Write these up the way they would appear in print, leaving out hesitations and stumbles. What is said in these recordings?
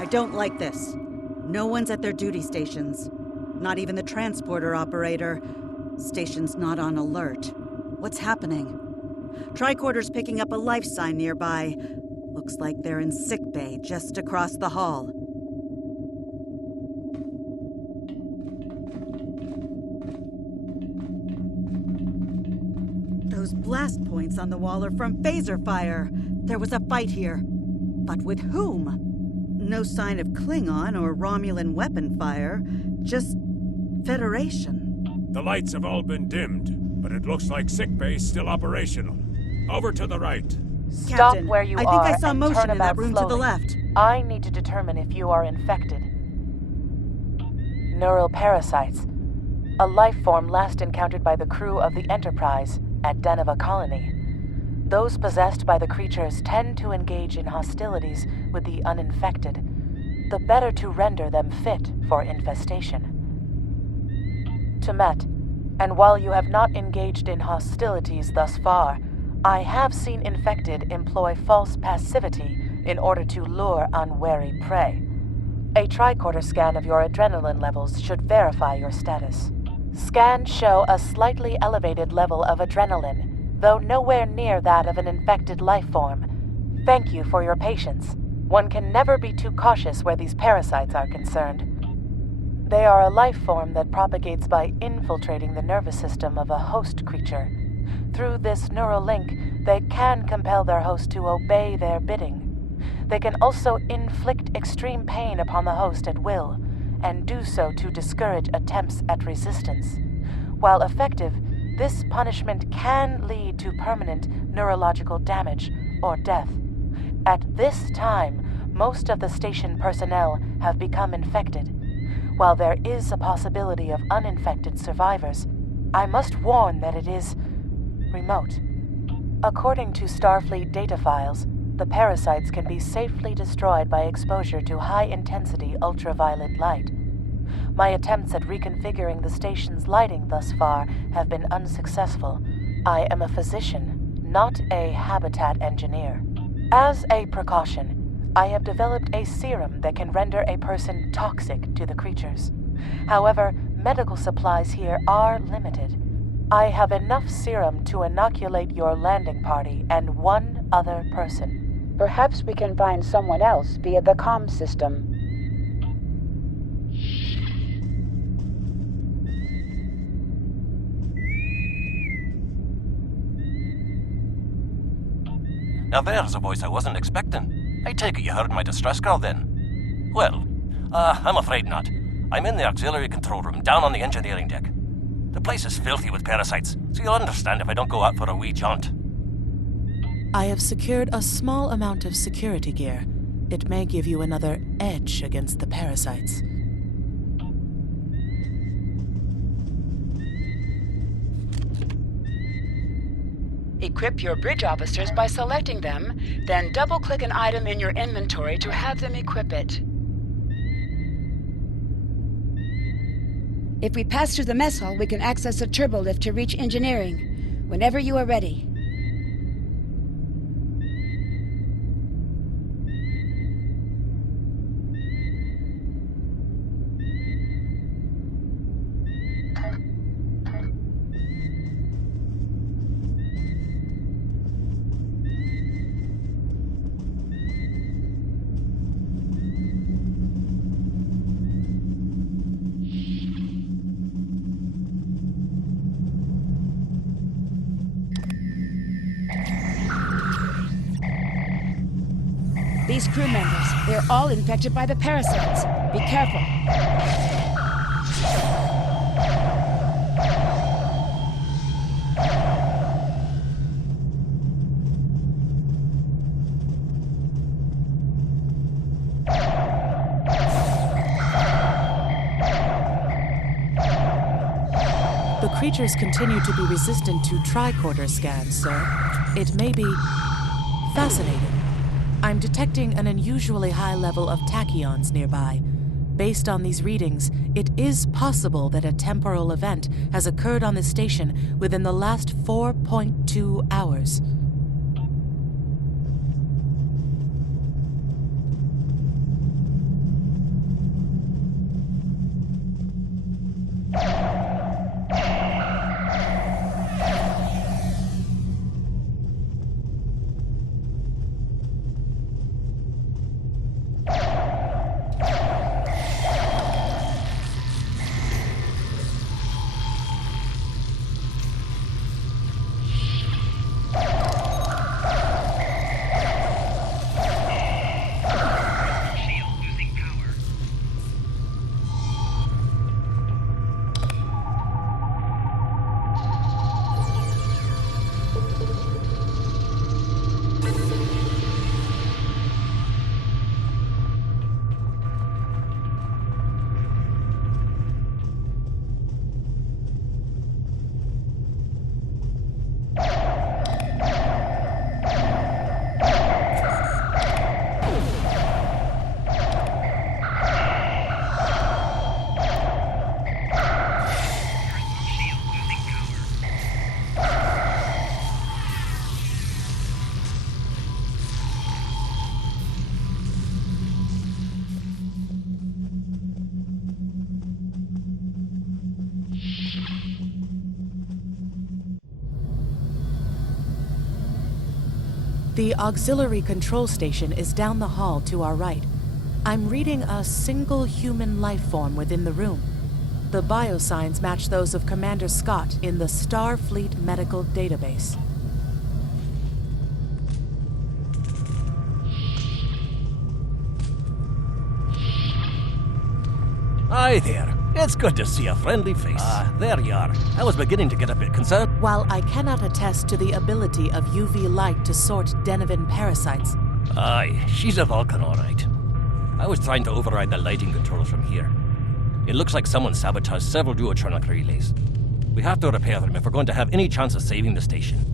I don't like this. No one's at their duty stations. Not even the transporter operator. Station's not on alert. What's happening? Tricorder's picking up a life sign nearby. Looks like they're in sickbay just across the hall. Those blast points on the wall are from phaser fire. There was a fight here. But with whom? No sign of Klingon or Romulan weapon fire. Just Federation. The lights have all been dimmed, but it looks like sickbay's still operational. Over to the right. Stop Captain, where you I are think I saw and motion turn in that about room slowly. to the left. I need to determine if you are infected. Neural parasites. A life form last encountered by the crew of the Enterprise at Deneva Colony. Those possessed by the creatures tend to engage in hostilities with the uninfected, the better to render them fit for infestation. Tumet, and while you have not engaged in hostilities thus far, I have seen infected employ false passivity in order to lure unwary prey. A tricorder scan of your adrenaline levels should verify your status. Scans show a slightly elevated level of adrenaline, though nowhere near that of an infected life form. Thank you for your patience. One can never be too cautious where these parasites are concerned. They are a life form that propagates by infiltrating the nervous system of a host creature. Through this neural link, they can compel their host to obey their bidding. They can also inflict extreme pain upon the host at will, and do so to discourage attempts at resistance. While effective, this punishment can lead to permanent neurological damage or death. At this time, most of the station personnel have become infected. While there is a possibility of uninfected survivors, I must warn that it is remote. According to Starfleet data files, the parasites can be safely destroyed by exposure to high-intensity ultraviolet light. My attempts at reconfiguring the station's lighting thus far have been unsuccessful. I am a physician, not a habitat engineer. As a precaution, I have developed a serum that can render a person toxic to the creatures. However, medical supplies here are limited. I have enough serum to inoculate your landing party and one other person. Perhaps we can find someone else via the comm system. Now there's a voice I wasn't expecting. I take it you heard my distress call then? Well, I'm afraid not. I'm in the auxiliary control room down on the engineering deck. The place is filthy with parasites, so you'll understand if I don't go out for a wee jaunt. I have secured a small amount of security gear. It may give you another edge against the parasites. Equip your bridge officers by selecting them, then double-click an item in your inventory to have them equip it. If we pass through the mess hall, we can access a turbolift to reach engineering. Whenever you are ready. These crew members, they're all infected by the parasites. Be careful. The creatures continue to be resistant to tricorder scans, sir. It may be fascinating. I'm detecting an unusually high level of tachyons nearby. Based on these readings, it is possible that a temporal event has occurred on the station within the last 4.2 hours. The auxiliary control station is down the hall to our right. I'm reading a single human life form within the room. The biosigns match those of Commander Scott in the Starfleet Medical Database. Hi there. It's good to see a friendly face. There you are. I was beginning to get a bit concerned. While I cannot attest to the ability of UV light to sort Denivan parasites, Aye, she's a Vulcan, all right. I was trying to override the lighting controls from here. It looks like someone sabotaged several duotronic relays. We have to repair them if we're going to have any chance of saving the station.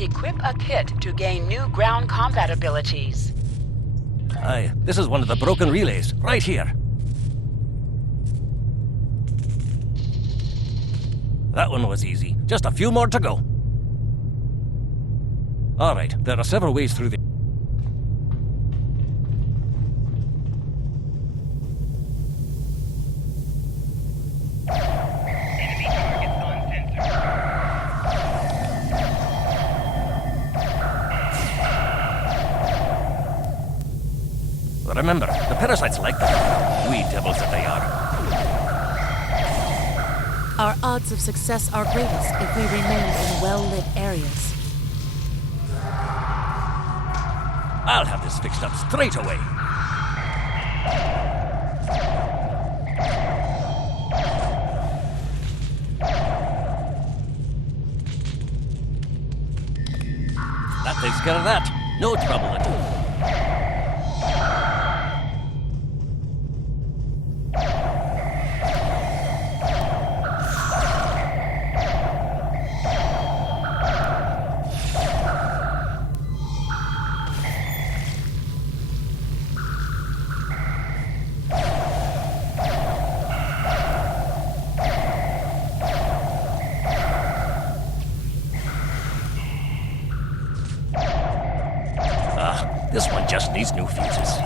Equip a kit to gain new ground combat abilities. Aye, this is one of the broken relays, right here. That one was easy. Just a few more to go. All right, there are several ways through the... Remember, the parasites like that. Wee devils that they are. our odds of success are greatest if we remain in well-lit areas. I'll have this fixed up straight away. That takes care of that. No trouble at all. This one just needs new fuses.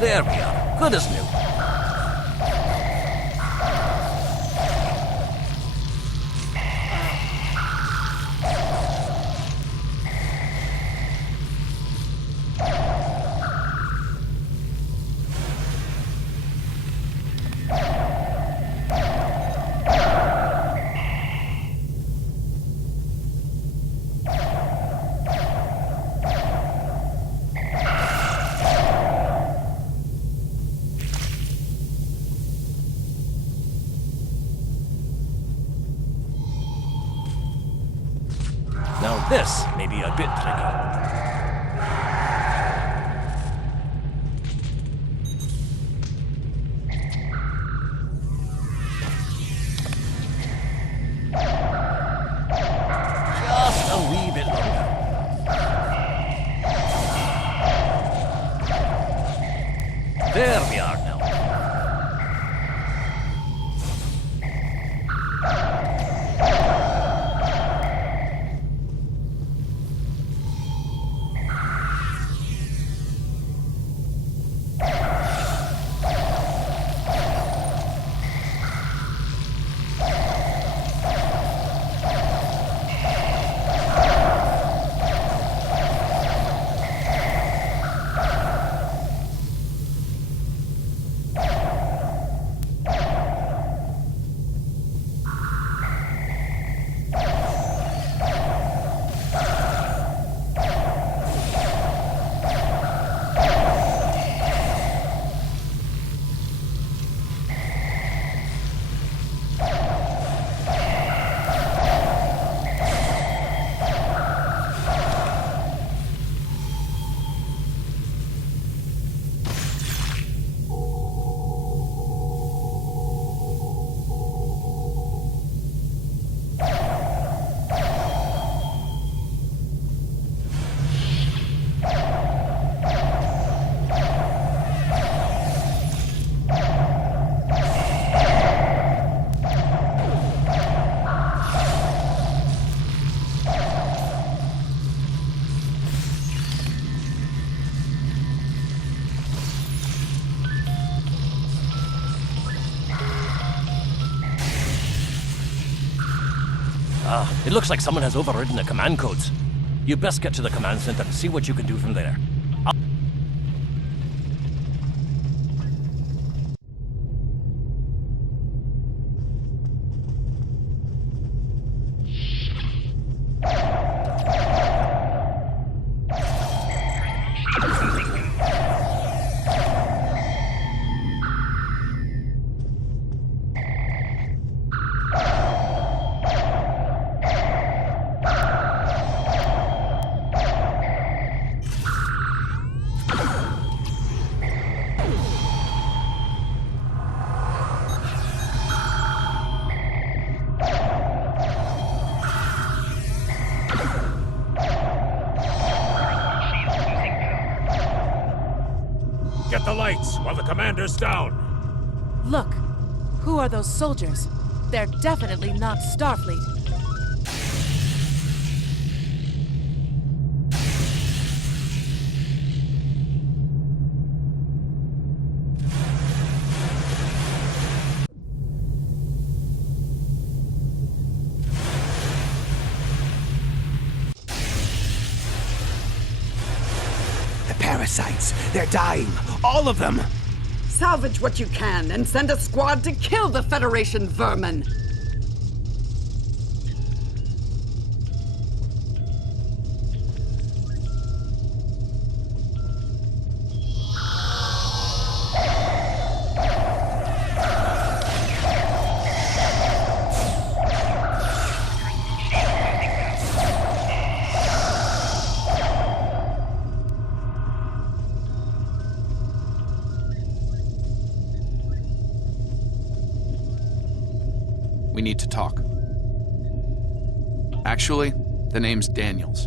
There we are. Good as new. Now this may be a bit tricky. Just a wee bit longer. There we are now. It looks like someone has overridden the command codes. You best get to the command center and see what you can do from there. Get the lights while the commander's down. Look, who are those soldiers? They're definitely not Starfleet. The parasites, they're dying. All of them! Salvage what you can and send a squad to kill the Federation vermin! We need to talk. Actually, the name's Daniels.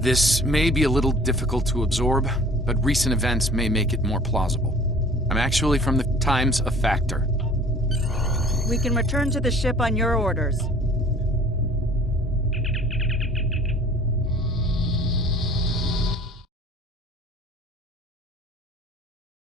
This may be a little difficult to absorb, but recent events may make it more plausible. I'm actually from the Times of Factor. We can return to the ship on your orders.